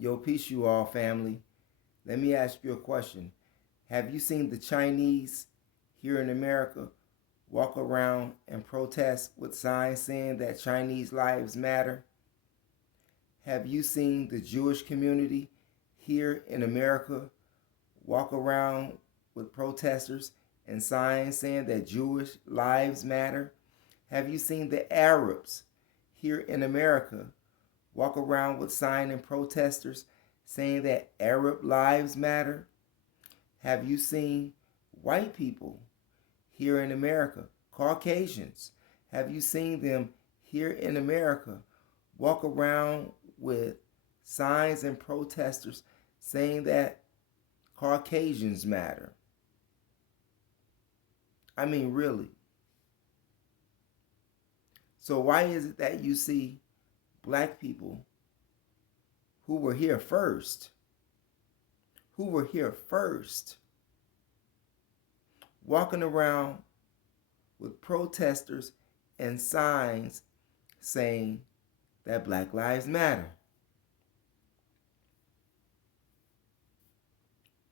Yo, peace, you all, family. Let me ask you a question. Have you seen the Chinese here in America walk around and protest with signs saying that Chinese lives matter? Have you seen the Jewish community here in America walk around with protesters and signs saying that Jewish lives matter? Have you seen the Arabs here in America walk around with signs and protesters saying that Arab lives matter? Have you seen white people here in America, Caucasians? Have you seen them here in America walk around with signs and protesters saying that Caucasians matter? I mean, really. So why is it that you see black people who were here first, walking around with protesters and signs saying that Black Lives Matter?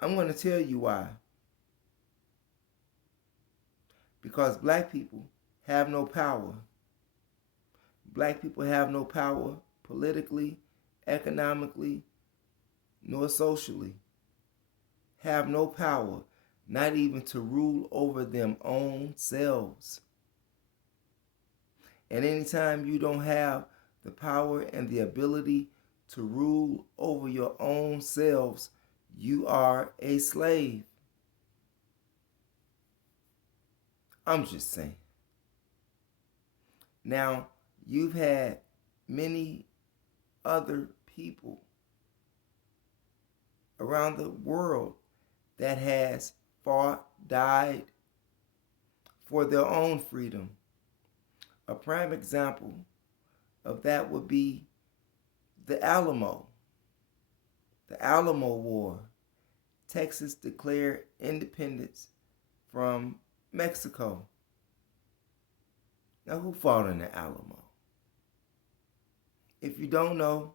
I'm going to tell you why. Because black people have no power. Black people have no power politically, economically, nor socially. Have no power, not even to rule over them own selves. And anytime you don't have the power and the ability to rule over your own selves, you are a slave. I'm just saying. Now, you've had many other people around the world that has fought, died for their own freedom. A prime example of that would be the Alamo War. Texas declared independence from Mexico. Now, who fought in the Alamo? If you don't know,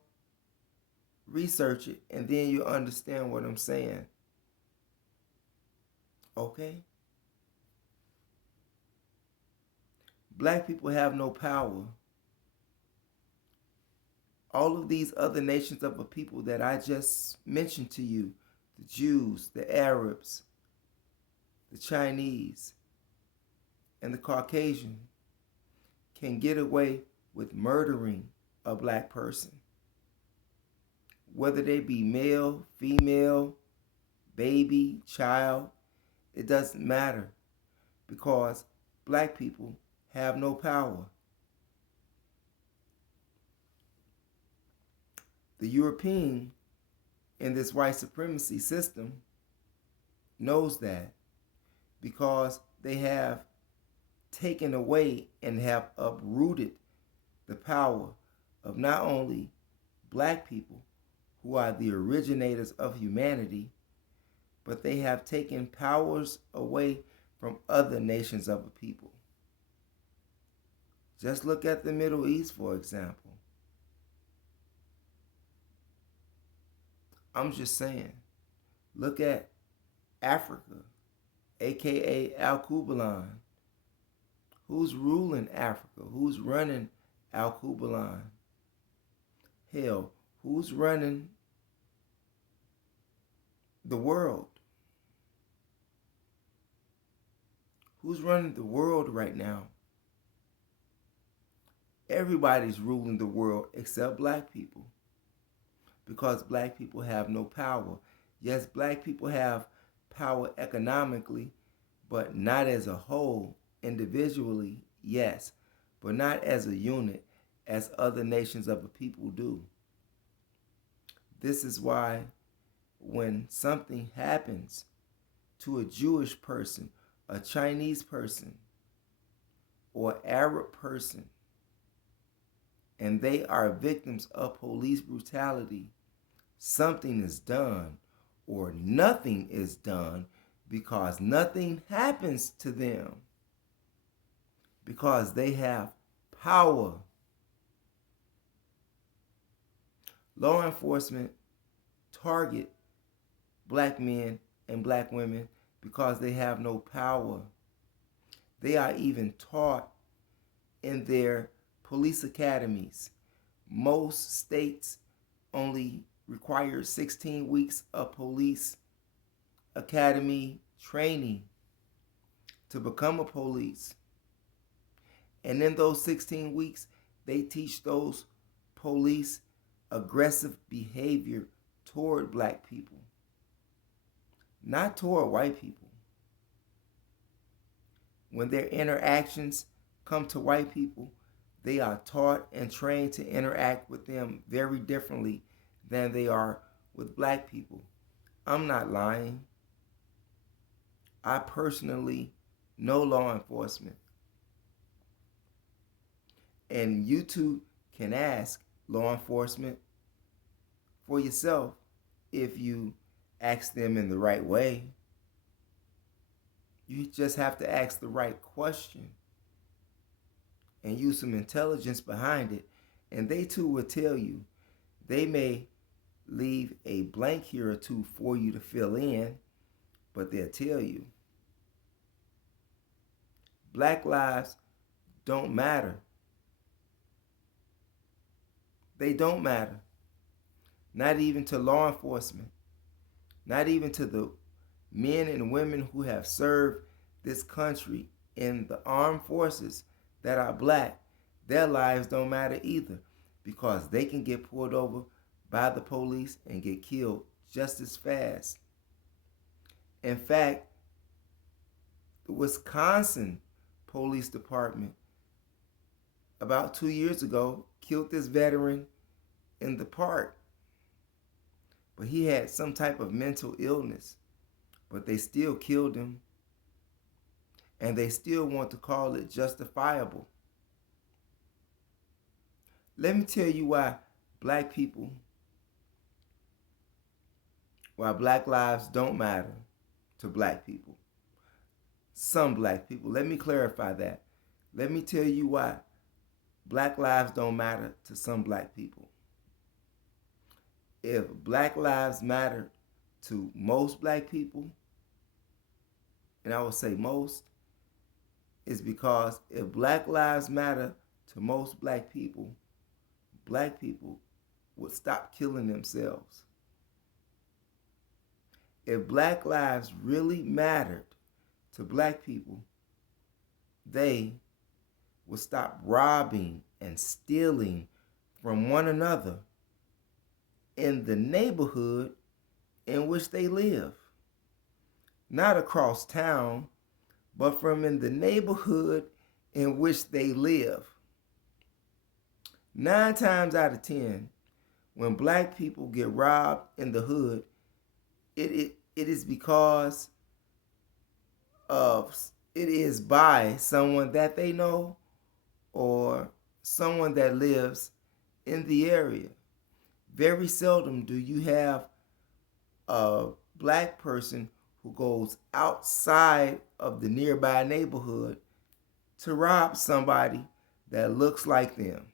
research it and then you'll understand what I'm saying. Okay? Black people have no power. All of these other nations of a people that I just mentioned to you, the Jews, the Arabs, the Chinese, and the Caucasian, can get away with murdering a black person. Whether they be male, female, baby, child, it doesn't matter, because black people have no power. The European in this white supremacy system knows that, because they have taken away and have uprooted the power of not only black people, who are the originators of humanity, but they have taken powers away from other nations of a people. Just look at the Middle East, for example. I'm just saying, look at Africa, aka Al-Kubalan. Who's ruling Africa? Who's running Al-Kubalan? Hell, who's running the world? Who's running the world right now? Everybody's ruling the world except black people, because black people have no power. Yes, black people have power economically, but not as a whole. Individually, yes, but not as a unit, as other nations of a people do. This is why when something happens to a Jewish person, a Chinese person, or Arab person, and they are victims of police brutality, something is done or nothing is done, because nothing happens to them, because they have power. Law enforcement target black men and black women because they have no power. They are even taught in their police academies. Most states only require 16 weeks of police academy training to become a police. And in those 16 weeks, they teach those police aggressive behavior toward black people, not toward white people. When their interactions come to white people, they are taught and trained to interact with them very differently than they are with black people. I'm not lying. I personally know law enforcement. And you too can ask law enforcement for yourself if you ask them in the right way. You just have to ask the right question and use some intelligence behind it. And they too will tell you. They may leave a blank here or two for you to fill in, but they'll tell you. Black lives don't matter. They don't matter. Not even to law enforcement. Not even to the men and women who have served this country in the armed forces that are black. Their lives don't matter either, because they can get pulled over by the police and get killed just as fast. In fact, the Wisconsin Police Department about 2 years ago killed this veteran in the park. But he had some type of mental illness, but they still killed him. And they still want to call it justifiable. Let me tell you why black lives don't matter to black people. Some black people. Let me clarify that. Let me tell you why black lives don't matter to some black people. If black lives matter to most black people, and I would say most, is because if black lives matter to most black people would stop killing themselves. If black lives really mattered to black people, they would stop robbing and stealing from one another in the neighborhood in which they live. Not across town, but from in the neighborhood in which they live. 9 times out of 10, when black people get robbed in the hood, it is because it is by someone that they know or someone that lives in the area. Very seldom do you have a black person who goes outside of the nearby neighborhood to rob somebody that looks like them.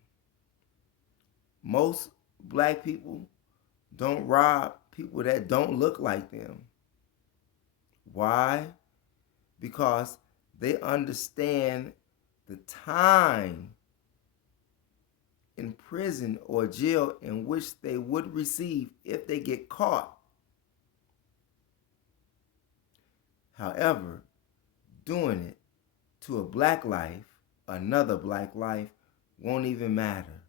Most black people don't rob people that don't look like them. Why? Because they understand the time in prison or jail in which they would receive if they get caught. However, doing it to a black life, another black life, won't even matter.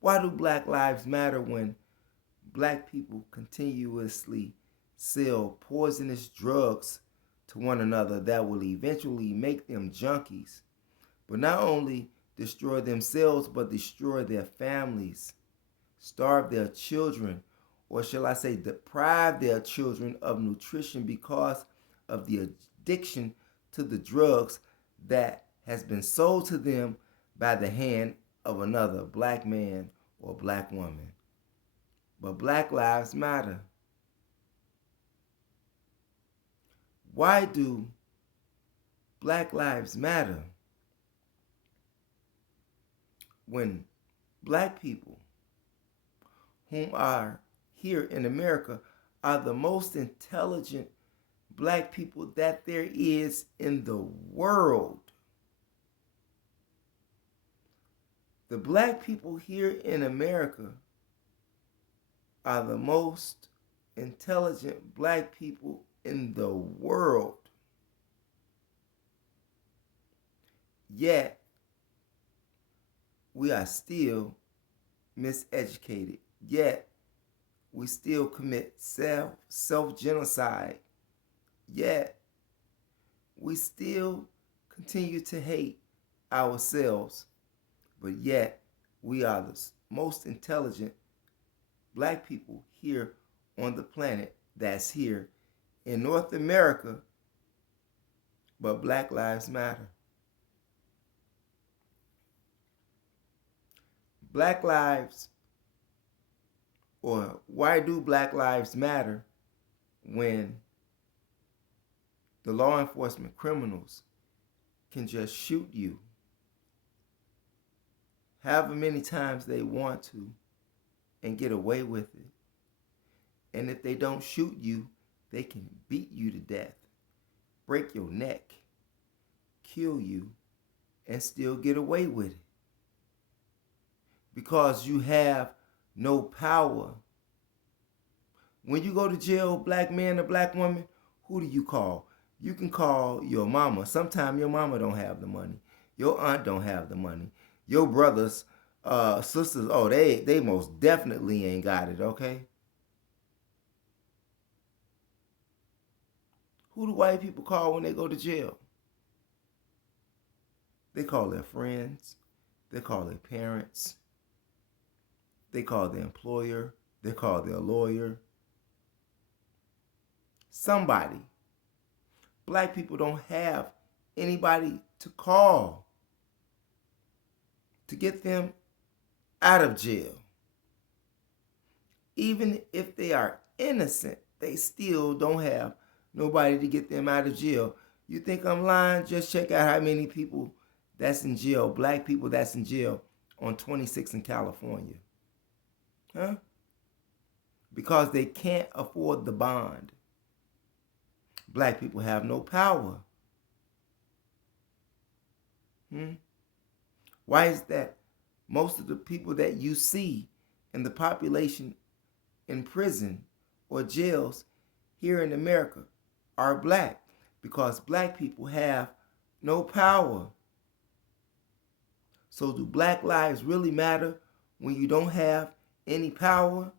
Why do black lives matter when black people continuously sell poisonous drugs to one another that will eventually make them junkies, but not only destroy themselves, but destroy their families, starve their children, or shall I say deprive their children of nutrition because of the addiction to the drugs that has been sold to them by the hand of another black man or black woman? But black lives matter. Why do black lives matter? When black people whom are here in America are the most intelligent black people that there is in the world. The black people here in America are the most intelligent black people in the world. Yet, we are still miseducated. Yet, we still commit self-genocide. Yet, we still continue to hate ourselves. But yet, we are the most intelligent black people here on the planet that's here in North America. But Black Lives Matter. Black lives, or why do Black Lives matter when the law enforcement criminals can just shoot you however many times they want to and get away with it? And if they don't shoot you, they can beat you to death, break your neck, kill you, and still get away with it. Because you have no power. When you go to jail, black man or black woman, who do you call? You can call your mama. Sometimes your mama don't have the money. Your aunt don't have the money. Your brothers, sisters, oh, they most definitely ain't got it, okay? Who do white people call when they go to jail? They call their friends. They call their parents. They call their employer. They call their lawyer. Somebody. Black people don't have anybody to call to get them out of jail. Even if they are innocent, they still don't have nobody to get them out of jail. You think I'm lying? Just check out how many people that's in jail, black people that's in jail on 26 in California. Huh? Because they can't afford the bond. Black people have no power. Why is that? Most of the people that you see in the population in prison or jails here in America are black, because black people have no power. So do black lives really matter when you don't have any power?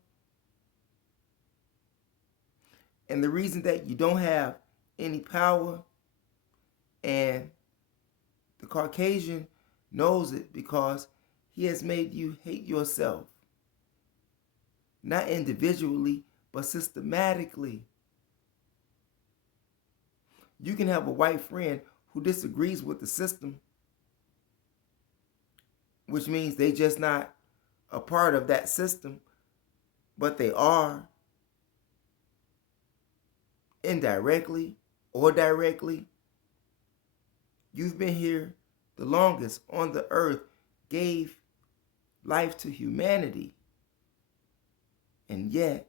And the reason that you don't have any power, and the Caucasian knows it, because he has made you hate yourself. Not individually, but systematically. You can have a white friend who disagrees with the system, which means they just not a part of that system, but they are indirectly or directly. You've been here the longest on the earth, gave life to humanity, and yet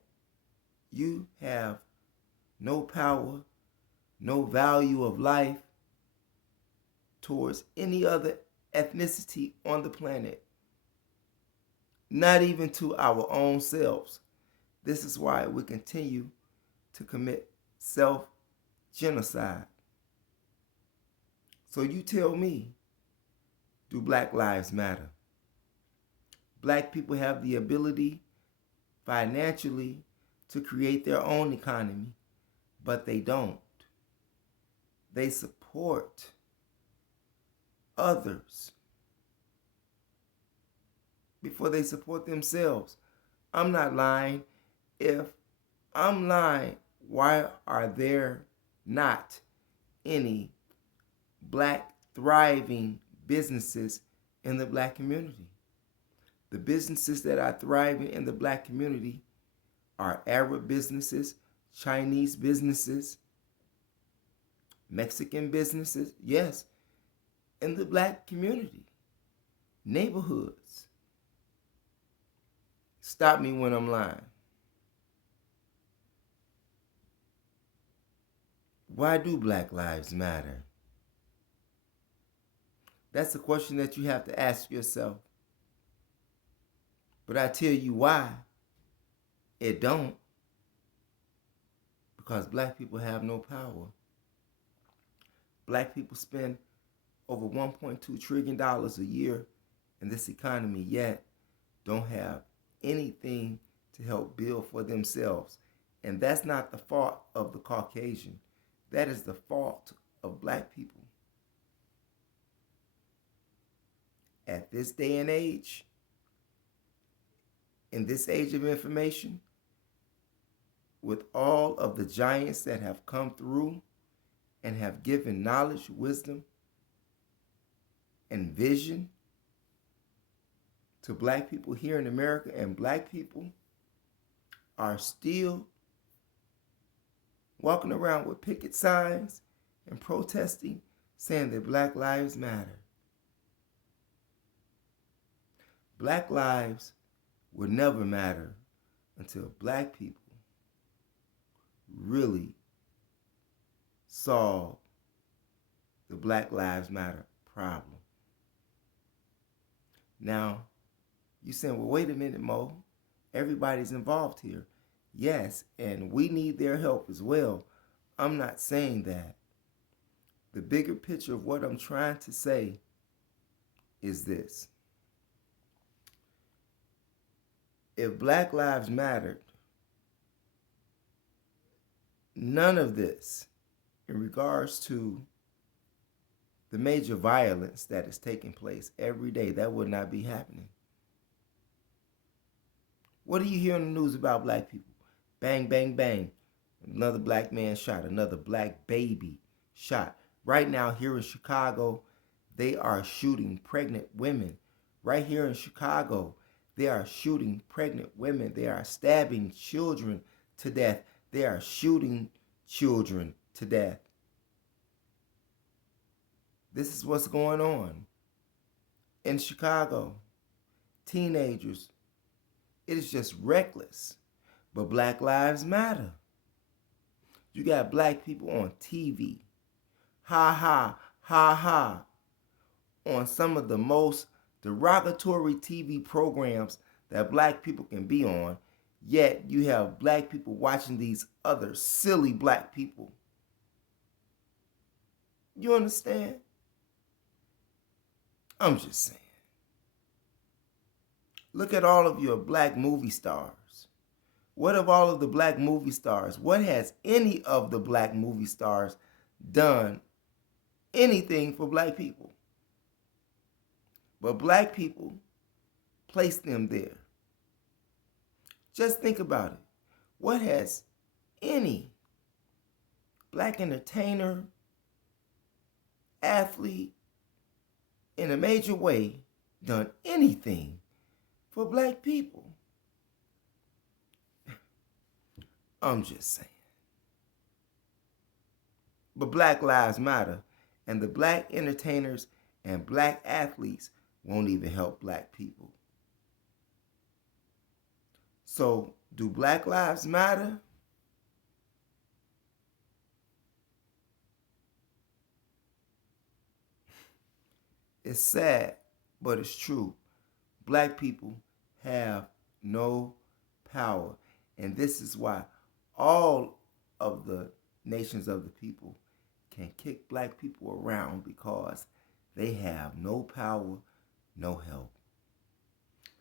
you have no power, no value of life towards any other ethnicity on the planet. Not even to our own selves. This is why we continue to commit self-genocide. So you tell me, do Black Lives matter? Black people have the ability financially to create their own economy, but they don't. They support others before they support themselves. I'm not lying. If I'm lying, why are there not any black thriving businesses in the black community? The businesses that are thriving in the black community are Arab businesses, Chinese businesses, Mexican businesses, yes, in the black community, neighborhoods. Stop me when I'm lying. Why do Black Lives Matter? That's a question that you have to ask yourself. But I tell you why it don't. Because black people have no power. Black people spend over $1.2 trillion a year in this economy, yet don't have anything to help build for themselves. And that's not the fault of the Caucasian. That is the fault of black people. At this day and age, in this age of information, with all of the giants that have come through and have given knowledge, wisdom, and vision to black people here in America, and black people are still walking around with picket signs and protesting, saying that Black Lives Matter. Black lives will never matter until black people really solve the Black Lives Matter problem. Now, you're saying, well, wait a minute, Mo. Everybody's involved here. Yes, and we need their help as well. I'm not saying that. The bigger picture of what I'm trying to say is this. If Black Lives mattered, none of this in regards to the major violence that is taking place every day, that would not be happening. What do you hear on the news about black people? Bang, bang, bang. Another black man shot, another black baby shot. Right now here in Chicago, they are shooting pregnant women. Right here in Chicago, they are shooting pregnant women. They are stabbing children to death. They are shooting children to death. This is what's going on in Chicago. Teenagers. It is just reckless. But Black Lives Matter. You got black people on TV. Ha ha, ha ha. On some of the most derogatory TV programs that black people can be on. Yet you have black people watching these other silly black people. You understand? I'm just saying. Look at all of your black movie stars. What of all of the black movie stars? What has any of the black movie stars done anything for black people? But black people place them there. Just think about it. What has any black entertainer, athlete, in a major way done anything for black people? I'm just saying. But Black Lives Matter, and the black entertainers and black athletes won't even help black people. So, do Black Lives Matter? It's sad, but it's true. Black people have no power. And this is why all of the nations of the people can kick black people around, because they have no power, no help.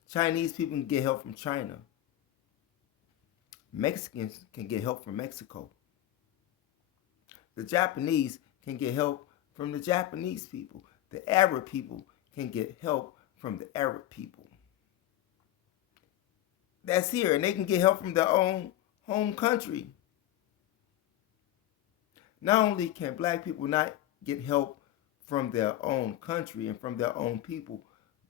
Chinese people can get help from China. Mexicans can get help from Mexico. The Japanese can get help from the Japanese people. The Arab people can get help from the Arab people. That's here, and they can get help from their own home country. Not only can black people not get help from their own country and from their own people,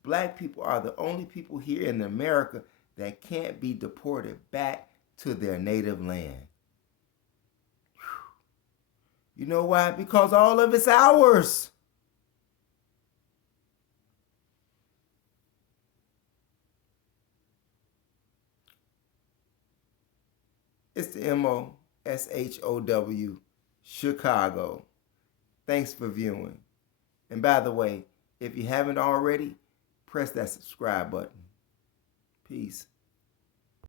black people are the only people here in America that can't be deported back to their native land. You know why? Because all of it's ours. It's the MOSHOW Chicago. Thanks for viewing. And by the way, if you haven't already, press that subscribe button. Peace.